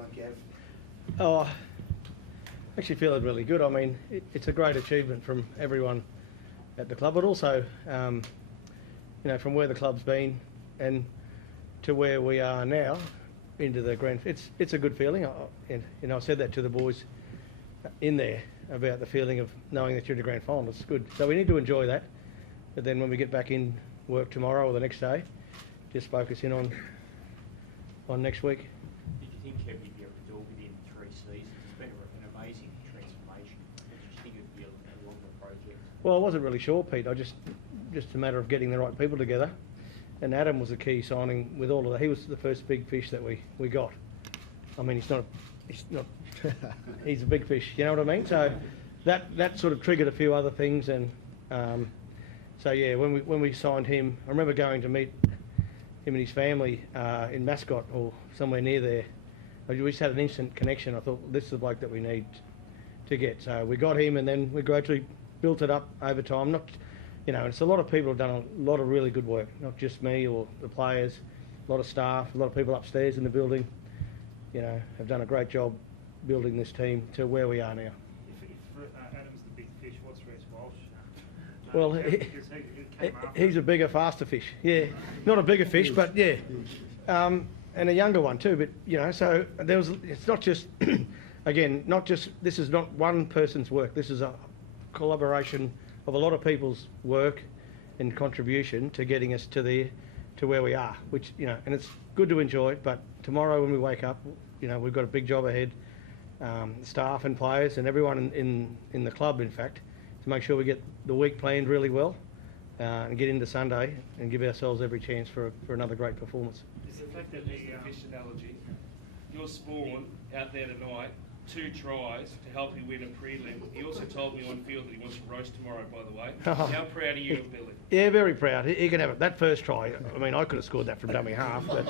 feeling, Kev? Oh, actually feeling really good. I mean, it's a great achievement from everyone at the club, but also, from where the club's been and to where we are now into the grand. It's a good feeling. I said that to the boys in there about the feeling of knowing that you're in the grand final. It's good. So we need to enjoy that. But then when we get back in work tomorrow or the next day, just focus in on next week. Did you think Kev you'd be able to do it within 3 seasons? It's been an amazing transformation. Did you think it'd be a longer project? Well, I wasn't really sure, Pete. Just a matter of getting the right people together. And Adam was the key signing with all of that. He was the first big fish that we got. I mean, he's not, he's a big fish, you know what I mean? So that sort of triggered a few other things. And so, yeah, when we signed him, I remember going to meet him and his family in Mascot or somewhere near there. We just had an instant connection. I thought, this is the bloke that we need to get. So we got him, and then we gradually built it up over time. It's a lot of people have done a lot of really good work, not just me or the players, a lot of staff, a lot of people upstairs in the building, have done a great job building this team to where we are now. If Adam's the big fish, what's Reece Walsh? Well, he's a bigger, faster fish. Yeah, not a bigger fish, but yeah, and a younger one too. But so it's not just, again, this is not one person's work. This is a collaboration of a lot of people's work and contribution to getting us to where we are. Which and it's good to enjoy. But tomorrow when we wake up, we've got a big job ahead. Staff and players and everyone in the club, in fact, to make sure we get the week planned really well and get into Sunday and give ourselves every chance for another great performance. Is the fact that the fish analogy, your spawn out there tonight, 2 tries to help you win a prelim. He also told me on field that he wants to roast tomorrow, by the way. How proud are you of Billy? Yeah, very proud. He can have it. That first try, I mean, I could have scored that from dummy half, but,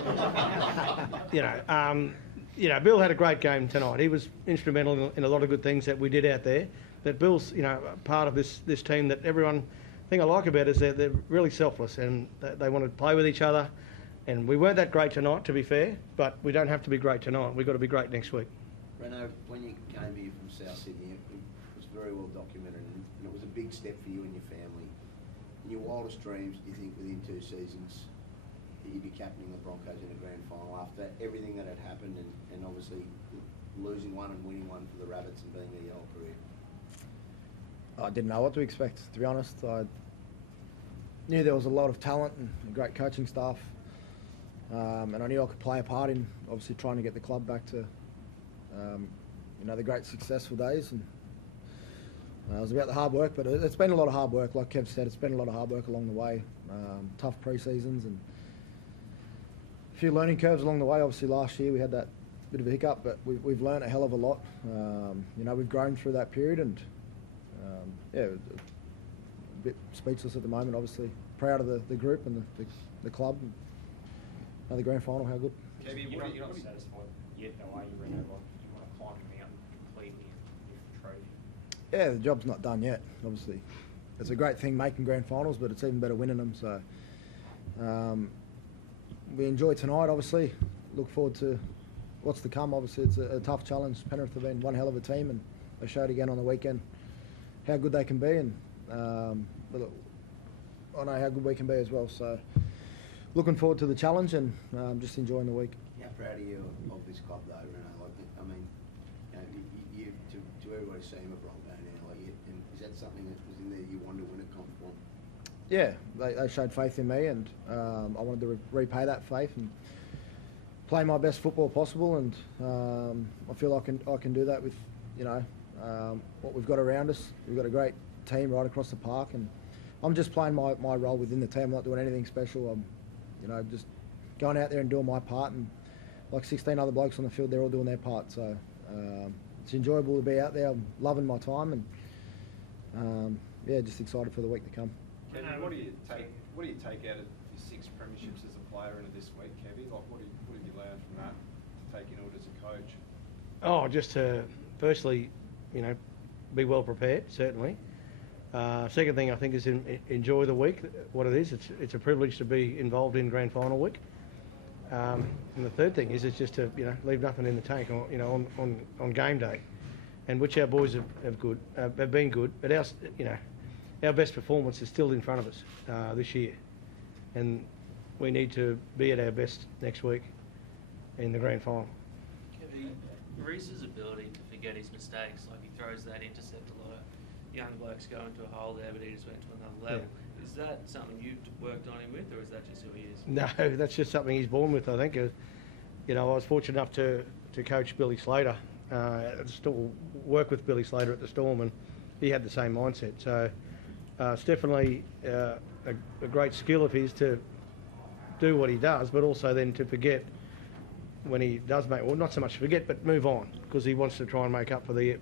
Bill had a great game tonight. He was instrumental in a lot of good things that we did out there. But Bill's, part of this team that everyone, thing I like about is that they're really selfless and they want to play with each other. And we weren't that great tonight, to be fair, but we don't have to be great tonight. We've got to be great next week. Renaud, when you came here from South Sydney, it was very well documented, and it was a big step for you and your family. In your wildest dreams, do you think within 2 seasons that you'd be captaining the Broncos in a grand final after everything that had happened and obviously losing one and winning one for the Rabbits and being a yellow career? I didn't know what to expect, to be honest. I knew there was a lot of talent and great coaching staff, and I knew I could play a part in obviously trying to get the club back to the great successful days. And it was about the hard work, but it's been a lot of hard work. Like Kev said, it's been a lot of hard work along the way. Tough pre-seasons and a few learning curves along the way. Obviously last year we had that bit of a hiccup, but we've learned a hell of a lot. We've grown through that period, and a bit speechless at the moment. Obviously proud of the group and the club. And another grand final, how good. Kevin, you're not satisfied yet, though, are you, Renaud? You want to climb the mountain completely and lift the trophy? Yeah, the job's not done yet, obviously. It's a great thing making grand finals, but it's even better winning them. So we enjoy tonight, obviously. Look forward to what's to come. Obviously, it's a tough challenge. Penrith have been one hell of a team, and they showed again on the weekend how good they can be, and I know how good we can be as well. So looking forward to the challenge and just enjoying the week. How proud are you of this club, though, Renaud? To everybody seeing a Bronco now, and is that something that was in there you wanted to win a comp for? Yeah, they showed faith in me, and I wanted to repay that faith and play my best football possible. And I feel I can do that with what we've got around us. We've got a great team right across the park, and I'm just playing my role within the team. I'm not doing anything special. I'm just going out there and doing my part, and like 16 other blokes on the field, they're all doing their part. So it's enjoyable to be out there. I'm loving my time, and just excited for the week to come. Kevin, what do you take out of your 6 premierships as a player into this week, Kevin? Like, what did you learn from that to take into it as a coach? Oh, just to firstly, be well prepared, certainly. Second thing I think is enjoy the week, what it is. It's a privilege to be involved in grand final week. And the third thing is just to leave nothing in the tank on game day, and which our boys have been good. But our best performance is still in front of us this year, and we need to be at our best next week in the grand final. Reese's ability to forget his mistakes, like he throws that intercept, a lot of young blokes go into a hole there, but he just went to another level. Yeah. Is that something you've worked on him with, or is that just who he is? No, that's just something he's born with, I think. I was fortunate enough to coach Billy Slater, work with Billy Slater at the Storm, and he had the same mindset. So it's definitely a great skill of his to do what he does, but also then to forget when he does not so much forget, but move on, because he wants to try and make up for the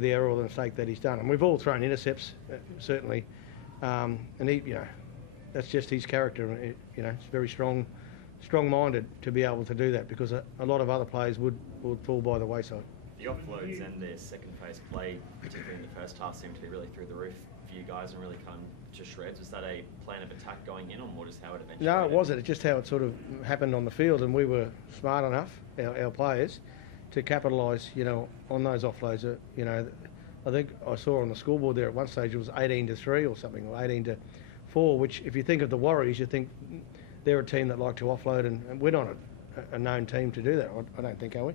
error or the mistake that he's done. And we've all thrown intercepts, certainly, and that's just his character. It's very strong-minded to be able to do that, because a lot of other players would fall by the wayside. The offloads and their second phase play, particularly in the first half, seemed to be really through the roof for you guys and really come to shreds. Was that a plan of attack going in, or more just how it eventually? No, it wasn't. It's just how it sort of happened on the field, and we were smart enough, our players, to capitalise, on those offloads. I think I saw on the scoreboard there at one stage it was 18-3 or something, or 18-4. Which, if you think of the Warriors, you think they're a team that like to offload, and we're not a known team to do that. I don't think, are we?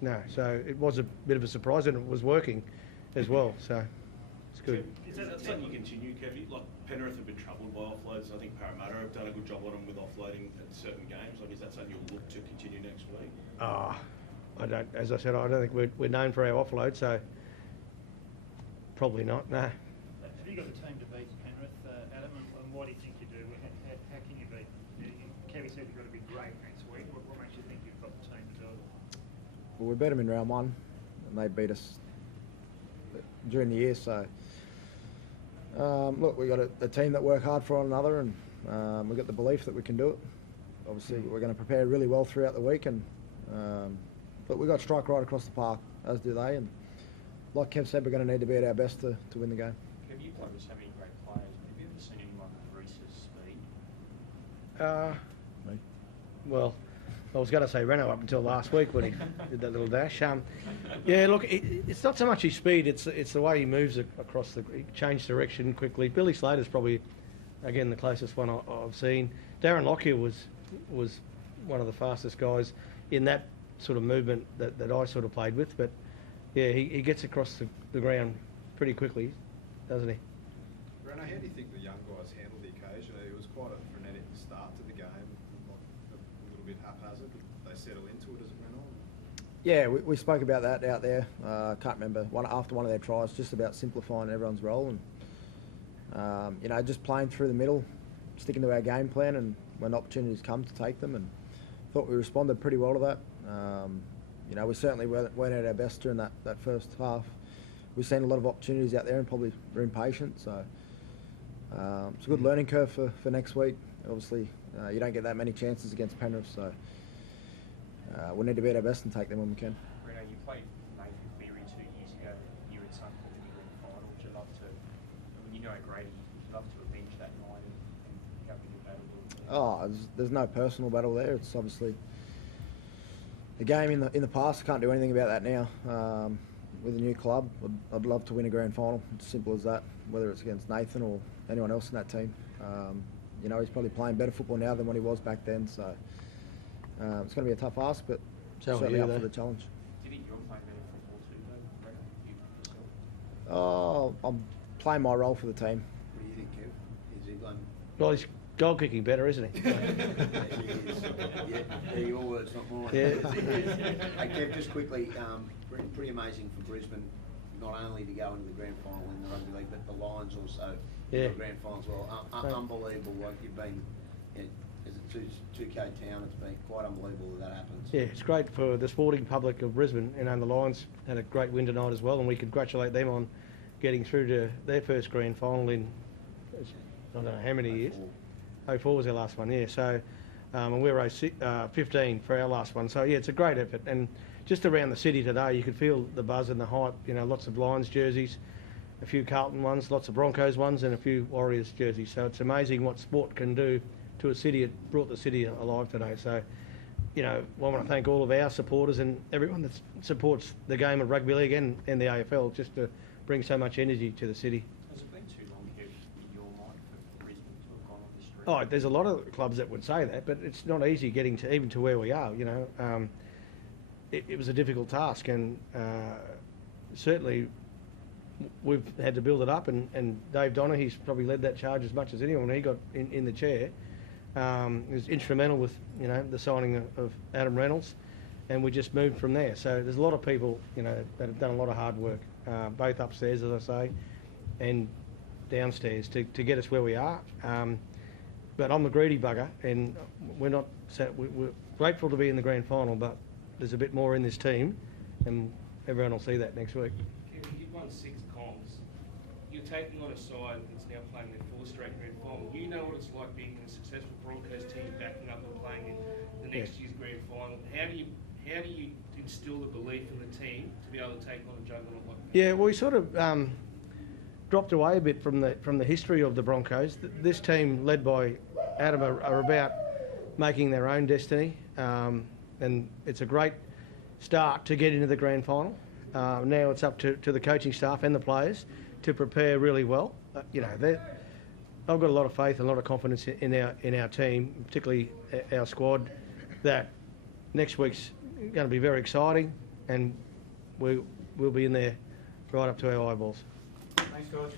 No. So it was a bit of a surprise, and it was working as well. So it's good. Is that something you continue, Kevy? Like Penrith have been troubled by offloads. I think Parramatta have done a good job on them with offloading at certain games. Like, is that something you'll look to continue next week? I don't. As I said, I don't think we're known for our offload, so probably not. No. Have you got the team to beat Penrith, Adam? And what do you think you do? How can you beat? Kevy said you've got to be great next week. What makes you think you've got the team to do it? Well, we beat them in round one, and they beat us during the year. So, look, we got a team that work hard for one another, and we got the belief that we can do it. Obviously, we're going to prepare really well throughout the week, and but we got strike right across the park, as do they. And like Kev said, we're going to need to be at our best to win the game. Kev, you played with so many great players. Have you ever seen anyone with Reese's speed? Me. Well, I was going to say Renault up until last week when he did that little dash. Yeah, look, it's not so much his speed; it's the way he moves across he changed direction quickly. Billy Slater's probably, again, the closest one I've seen. Darren Lockyer was one of the fastest guys in that sort of movement that I sort of played with. But yeah, he gets across the ground pretty quickly, doesn't he? Breno, how do you think the young guys handled the occasion? It was quite a frenetic start to the game, like a little bit haphazard. Did they settle into it as it went on? Yeah, we spoke about that out there. Can't remember after one of their tries, just about simplifying everyone's role and just playing through the middle, sticking to our game plan, and when opportunities come to take them. And thought we responded pretty well to that. We certainly weren't at our best during that first half. We've seen a lot of opportunities out there and probably were impatient. So it's a good learning curve for next week. Obviously, you don't get that many chances against Penrith, so we'll need to be at our best and take them when we can. Breno, you played Nathan Cleary 2 years ago. You were at some point in the grand final. Would you love to, when you know Grady, would you love to avenge that night and go with your battle? There's no personal battle there. It's obviously the game in the past. I can't do anything about that now. With a new club, I'd love to win a grand final. It's as simple as that, whether it's against Nathan or anyone else in that team. He's probably playing better football now than when he was back then, so it's going to be a tough ask, but certainly up for the challenge. Do you think you're playing better football too, though, Breno? I'm playing my role for the team. What do you think, Kev? Is he going? Well, he's goal kicking better, isn't he? Yeah, your words, not mine. Yeah. Hey, Kev, just quickly, pretty amazing for Brisbane, not only to go into the grand final in the rugby league, but the Lions also in the grand final as well. Unbelievable. Like you've been, as a 2K town, it's been quite unbelievable that happens. Yeah, it's great for the sporting public of Brisbane. The Lions had a great win tonight as well, and we congratulate them on getting through to their first grand final in, I don't know how many years. 04 was our last one, yeah. So, and we were 15 for our last one. So, yeah, it's a great effort. And just around the city today, you could feel the buzz and the hype. Lots of Lions jerseys, a few Carlton ones, lots of Broncos ones, and a few Warriors jerseys. So it's amazing what sport can do to a city. It brought the city alive today. So, you know, I want to thank all of our supporters and everyone that supports the game of rugby league and the AFL just to bring so much energy to the city. Has it been too long, Kev, in your mind, for Brisbane to have gone on this streak? Oh, there's a lot of clubs that would say that, but it's not easy getting to even to where we are. You know, it was a difficult task, and certainly we've had to build it up. And Dave Donner, he's probably led that charge as much as anyone when he got in the chair. He was instrumental with, you know, the signing of Adam Reynolds, and we just moved from there. So there's a lot of people, you know, that have done a lot of hard work, both upstairs, as I say, and downstairs to get us where we are. But I'm a greedy bugger, and we're grateful to be in the grand final, but there's a bit more in this team, and everyone will see that next week. Kevin, you've won 6 comps. You're taking on a side that's now playing their 4th straight grand final. You know what it's like being in a successful Broncos team, backing up and playing in the next year's grand final. How do you instill the belief in the team to be able to take on a juggernaut like that? Yeah, well, we sort of dropped away a bit from the history of the Broncos. This team, led by Adam, are about making their own destiny, and it's a great start to get into the grand final. Now it's up to the coaching staff and the players to prepare really well. You know, I've got a lot of faith and a lot of confidence in our team, particularly our squad, that next week's going to be very exciting, and we'll be in there right up to our eyeballs. Thanks, guys.